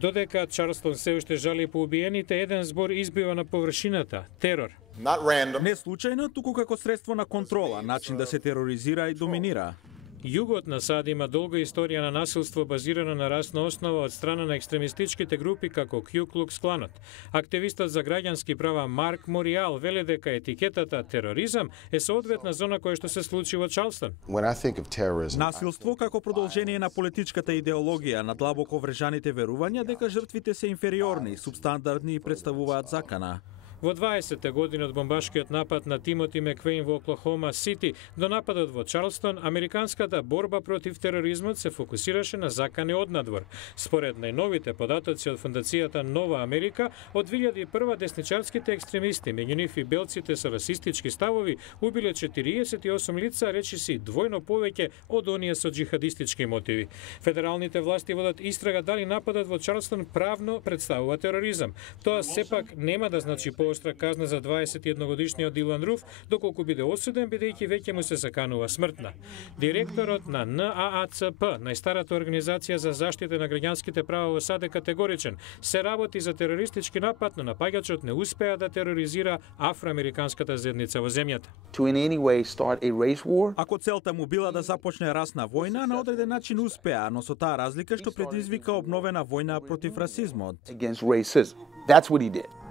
Додека Чарлстон се уште жали по убиените, еден збор избива на површината – терор. Не случајно, туку како средство на контрола, начин да се тероризира и доминира. Југот на САД има долга историја на насилство базирано на расна основа од страна на екстремистичките групи како Ку Клукс Кланот. Активистот за граѓански права Марк Мориал веле дека етикетата тероризам е соодветна за она кое што се случи во Чарлстон. Насилство како продолжение на политичката идеологија, на длабоко врежаните верувања дека жртвите се инфериорни, субстандардни и представуваат закана. Во 20-те години од бомбашкиот напад на Тимоти Меквеин во Оклахома Сити до нападот во Чарлстон, американската борба против тероризмот се фокусираше на закани однадвор. Според најновите податоци од Фондацијата Нова Америка, од 2001 десничарските екстремисти, меѓу нив и белците со расистички ставови, убиле 48 лица, речиси двојно повеќе од оние со џихадистички мотиви. Федералните власти водат истрага дали нападот во Чарлстон правно представува тероризам. Тоа сепак нема да значи поостра казна за 21-годишниот Дилан Руф, доколку биде осуден, бидејќи веќе му се заканува смртна. Директорот на НААЦП, најстарата организација за заштита на граѓанските права во САД, е категоричен. Се работи за терористички напад, но напаѓачот не успеа да тероризира афроамериканската заедница во земјата. Ако целта му била да започне расна војна, на одреден начин успеа, но со таа разлика што предизвика обновена војна против расизмот. That's what he did.